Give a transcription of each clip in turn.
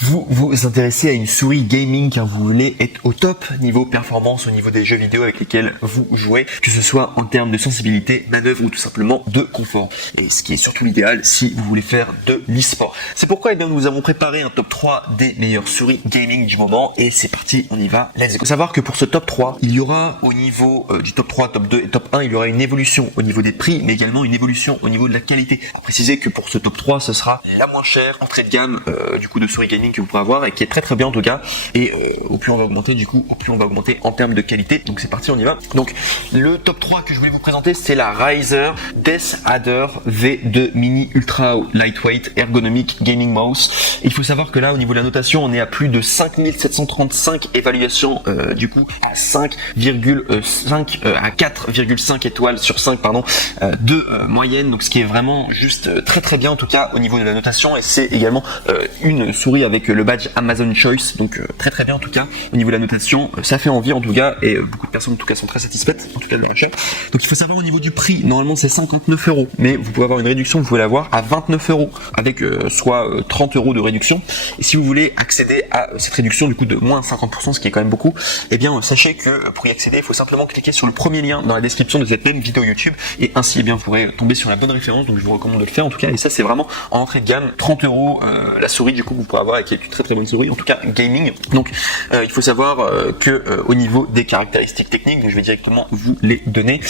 Vous vous intéressez à une souris gaming car vous voulez être au top niveau performance au niveau des jeux vidéo avec lesquels vous jouez, que ce soit en termes de sensibilité, manœuvre ou tout simplement de confort. Et ce qui est surtout l'idéal si vous voulez faire de l'e-sport. C'est pourquoi nous avons préparé un top 3 des meilleures souris gaming du moment et c'est parti, on y va. Let's go. Il faut savoir que pour ce top 3, il y aura au niveau du top 3, top 2 et top 1, il y aura une évolution au niveau des prix mais également une évolution au niveau de la qualité. À préciser que pour ce top 3, ce sera la moins chère entrée de gamme du coup de souris gaming que vous pourrez avoir et qui est très bien en tout cas, et au plus on va augmenter du coup, au plus on va augmenter en termes de qualité. Donc c'est parti, on y va. Donc le top 3 que je voulais vous présenter, c'est la Razer DeathAdder V2 Mini Ultra Lightweight Ergonomic Gaming Mouse. Et il faut savoir que là au niveau de la notation, on est à plus de 5735 évaluations du coup à 5,5 à 4,5 étoiles sur 5 de moyenne, donc ce qui est vraiment juste très bien en tout cas au niveau de la notation. Et c'est également une souris avec le badge Amazon Choice, donc très bien en tout cas au niveau de la notation, ça fait envie en tout cas, et beaucoup de personnes en tout cas sont très satisfaites en tout cas de l'achat. Donc il faut savoir au niveau du prix, normalement c'est 59 €, mais vous pouvez avoir une réduction, vous pouvez l'avoir à 29 € avec soit 30 € de réduction. Et si vous voulez accéder à cette réduction du coup de moins 50%, ce qui est quand même beaucoup, et bien sachez que pour y accéder, il faut simplement cliquer sur le premier lien dans la description de cette même vidéo YouTube et ainsi vous pourrez tomber sur la bonne référence. Donc je vous recommande de le faire en tout cas, et ça c'est vraiment en entrée de gamme, 30 € la souris du coup que vous pourrez avoir, avec une très bonne souris en tout cas gaming. Donc il faut savoir que au niveau des caractéristiques techniques, je vais directement vous les donner.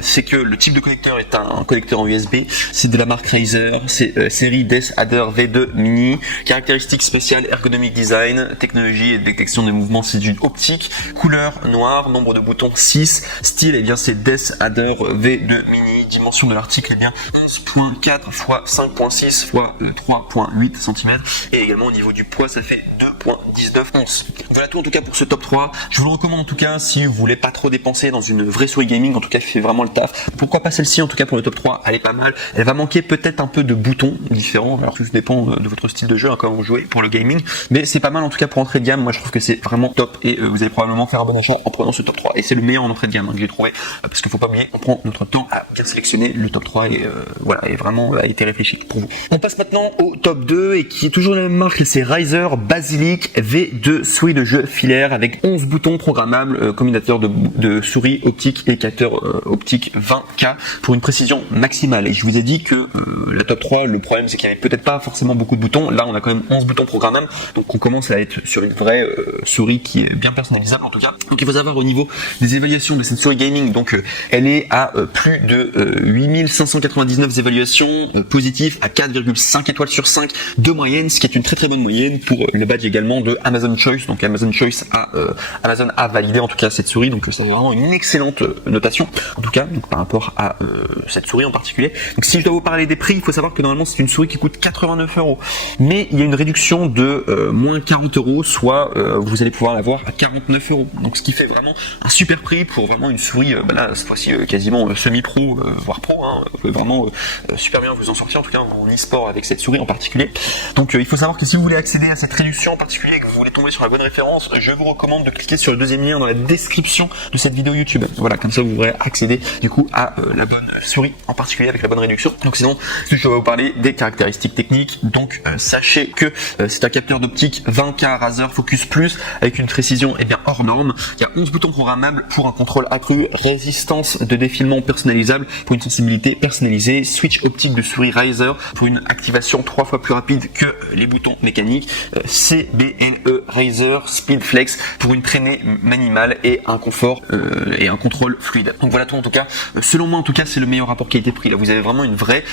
C'est que le type de connecteur est un connecteur en USB, c'est de la marque Razer, c'est série DeathAdder V2 Mini, caractéristiques spéciales ergonomic design, technologie et détection des mouvements, c'est du optique, couleur noire, nombre de boutons 6, style c'est DeathAdder V2 Mini, dimension de l'article 11.4 x 5.6 x 3.8 cm, et également au niveau du poids ça fait 2,19 onces. Voilà tout en tout cas pour ce top 3. Je vous le recommande en tout cas si vous voulez pas trop dépenser dans une vraie souris gaming, en tout cas qui fait vraiment le taf. Pourquoi pas celle-ci en tout cas pour le top 3, elle est pas mal. Elle va manquer peut-être un peu de boutons différents, alors tout dépend de votre style de jeu, comment vous jouez pour le gaming, mais c'est pas mal en tout cas pour entrée de gamme. Moi je trouve que c'est vraiment top et vous allez probablement faire un bon achat en prenant ce top 3, et c'est le meilleur en entrée de gamme que j'ai trouvé, parce qu'il faut pas oublier, on prend notre temps à bien sélectionner le top 3 et voilà, et vraiment a été réfléchi pour vous. On passe maintenant au top 2 et qui est toujours la même marque, c'est Razer Basilic V2 souris de jeu filaire avec 11 boutons programmables, combinateur de souris optique et capteur optique 20K pour une précision maximale. Et je vous ai dit que le top 3, le problème c'est qu'il n'y avait peut-être pas forcément beaucoup de boutons. Là on a quand même 11 boutons programmables, donc on commence à être sur une vraie souris qui est bien personnalisable en tout cas. Donc il faut savoir au niveau des évaluations de cette souris gaming, donc elle est à plus de 8599 évaluations positives à 4,5 étoiles sur 5 de moyenne, ce qui est une très bonne moyenne pour le badge également de Amazon Choice. Donc Amazon Choice Amazon a validé en tout cas cette souris, donc c'est vraiment une excellente notation en tout cas, donc par rapport à cette souris en particulier. Donc si je dois vous parler des prix, il faut savoir que normalement c'est une souris qui coûte 89 €, mais il y a une réduction de moins 40 €, soit vous allez pouvoir l'avoir à 49 €. Donc ce qui fait vraiment un super prix pour vraiment une souris là cette fois-ci quasiment semi-pro voire pro, vous pouvez vraiment super bien vous en sortir en tout cas en e-sport avec cette souris en particulier. Donc il faut savoir que si vous voulez accéder à cette réduction en particulier et que vous voulez tomber sur la bonne référence, je vous recommande de cliquer sur le deuxième lien dans la description de cette vidéo YouTube. Voilà, comme ça vous pourrez accéder du coup à la bonne souris en particulier avec la bonne réduction. Donc sinon, je vais vous parler des caractéristiques techniques. Donc sachez que c'est un capteur d'optique 20K Razer Focus Plus avec une précision hors norme. Il y a 11 boutons programmables pour un contrôle accru, résistance de défilement personnalisable pour une sensibilité personnalisée, switch optique de souris Razer pour une activation 3 fois plus rapide que les boutons mécaniques, CBLE Razer Speed Flex pour une traînée minimale et un confort et un contrôle fluide. Donc voilà tout en tout cas. Selon moi en tout cas c'est le meilleur rapport qualité-prix. Là vous avez vraiment une vraie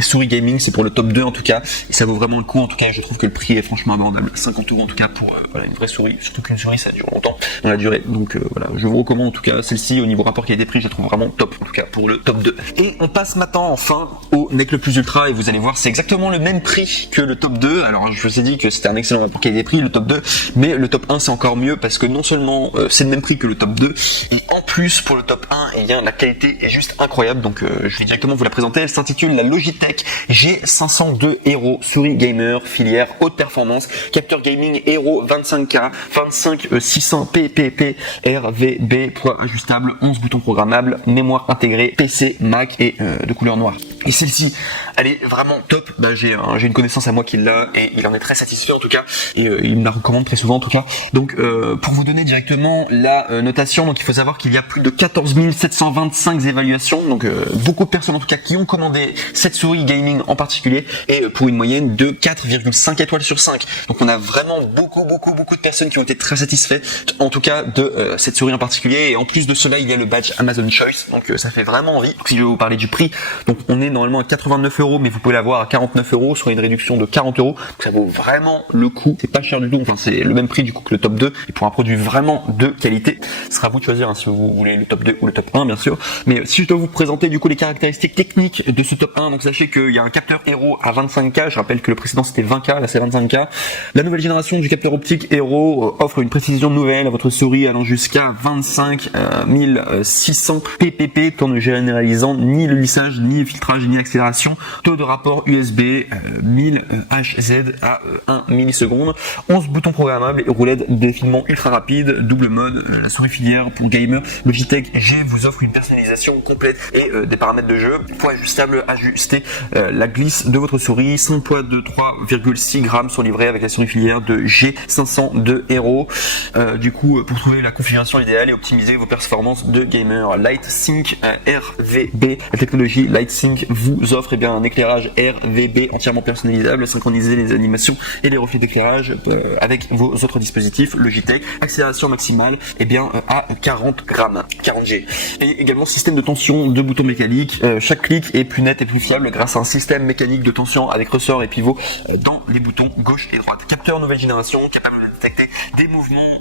souris gaming, c'est pour le top 2 en tout cas, et ça vaut vraiment le coup en tout cas. Je trouve que le prix est franchement abordable, 50 € en tout cas pour une vraie souris, surtout qu'une souris ça dure longtemps dans la durée. Donc voilà, je vous recommande en tout cas celle-ci au niveau rapport qualité-prix, je la trouve vraiment top en tout cas pour le top 2. Et on passe maintenant enfin au NEC le plus ultra, et vous allez voir c'est exactement le même prix que le top 2. Alors je vous ai dit que c'était un excellent rapport qualité-prix le top 2, mais le top 1 c'est encore mieux parce que non seulement c'est le même prix que le top 2, et en plus pour le top 1 la qualité est juste incroyable. Donc je vais directement vous la présenter. Elle s'intitule la Logitech G502 Hero souris gamer filière haute performance, capteur gaming Hero 25K 25600 PPP RVB, poids ajustable, 11 boutons programmables, mémoire intégrée, PC, Mac et de couleur noire. Et celle-ci, elle est vraiment top. J'ai une connaissance à moi qui l'a et il en est très satisfait en tout cas. Et il me la recommande très souvent en tout cas. Donc pour vous donner directement la notation, donc il faut savoir qu'il y a plus de 14 725 évaluations. Donc beaucoup de personnes en tout cas qui ont commandé cette souris gaming en particulier et pour une moyenne de 4,5 étoiles sur 5. Donc on a vraiment beaucoup de personnes qui ont été très satisfaites en tout cas de cette souris en particulier. Et en plus de cela, il y a le badge Amazon Choice. Donc ça fait vraiment envie. Si je vais vous parler du prix, donc on est normalement à 89 €, mais vous pouvez l'avoir à 49 €, soit une réduction de 40 €. Donc ça vaut vraiment le coup. C'est pas cher du tout. Enfin, c'est le même prix du coup que le top 2. Et pour un produit vraiment de qualité, ce sera à vous de choisir si vous voulez le top 2 ou le top 1, bien sûr. Mais si je dois vous présenter du coup les caractéristiques techniques de ce top 1, donc sachez qu'il y a un capteur Hero à 25K. Je rappelle que le précédent c'était 20K, là c'est 25K. La nouvelle génération du capteur optique Hero offre une précision nouvelle à votre souris allant jusqu'à 25 600 ppp, tout en ne généralisant ni le lissage, ni le filtrage, ni l'accélération. Taux de rapport USB 1000 Hz à 1 milliseconde. 11 boutons programmables et roulette défilement ultra rapide, double mode, la souris filière pour gamer. Logitech G vous offre une personnalisation complète et des paramètres de jeu. Poids ajustable, ajuster la glisse de votre souris. 5 poids de 3,6 grammes sont livrés avec la souris filière de G502 Hero. Du coup, pour trouver la configuration idéale et optimiser vos performances de gamer, LightSync RVB, la technologie LightSync vous offre un éclairage RVB entièrement personnalisable, synchroniser les animations et les reflets d'éclairage avec vos autres dispositifs Logitech. Accélération maximale à 40 grammes, 40 G. Et également système de tension de boutons mécaniques. Chaque clic est plus net et plus fiable grâce à un système mécanique de tension avec ressort et pivot dans les boutons gauche et droite. Capteur nouvelle génération capable de détecter des mouvements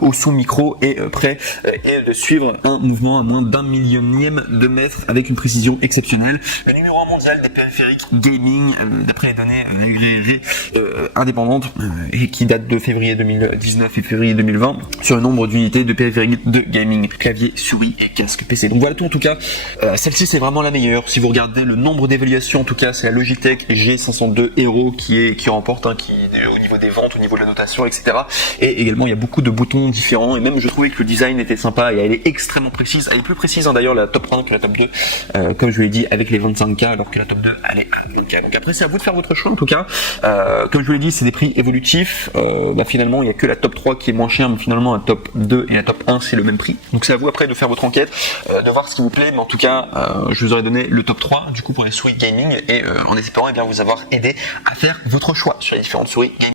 au son micro et prêt et de suivre un mouvement à moins d'un millionième de mètre avec une précision exceptionnelle. Le numéro 1 mondial des périphériques gaming d'après les données indépendantes et qui date de février 2019 et février 2020 sur le nombre d'unités de périphériques de gaming, clavier, souris et casque PC. Donc voilà tout en tout cas. Celle-ci c'est vraiment la meilleure. Si vous regardez le nombre d'évaluations, en tout cas c'est la Logitech G502 Hero qui remporte, qui est au niveau des ventes, au niveau de la notation, etc. Et également il y a beaucoup de boutons différents et même je trouvais que le design était sympa et elle est extrêmement précise. Elle est plus précise d'ailleurs la top 1 que la top 2 comme je vous l'ai dit avec les 25K alors que la top 2 elle est à 20K. Donc après c'est à vous de faire votre choix en tout cas. Comme je vous l'ai dit c'est des prix évolutifs. Finalement il n'y a que la top 3 qui est moins chère mais finalement la top 2 et la top 1 c'est le même prix. Donc c'est à vous après de faire votre enquête, de voir ce qui vous plaît, mais en tout cas je vous aurais donné le top 3 du coup pour les souris gaming et en espérant vous avoir aidé à faire votre choix sur les différentes souris gaming.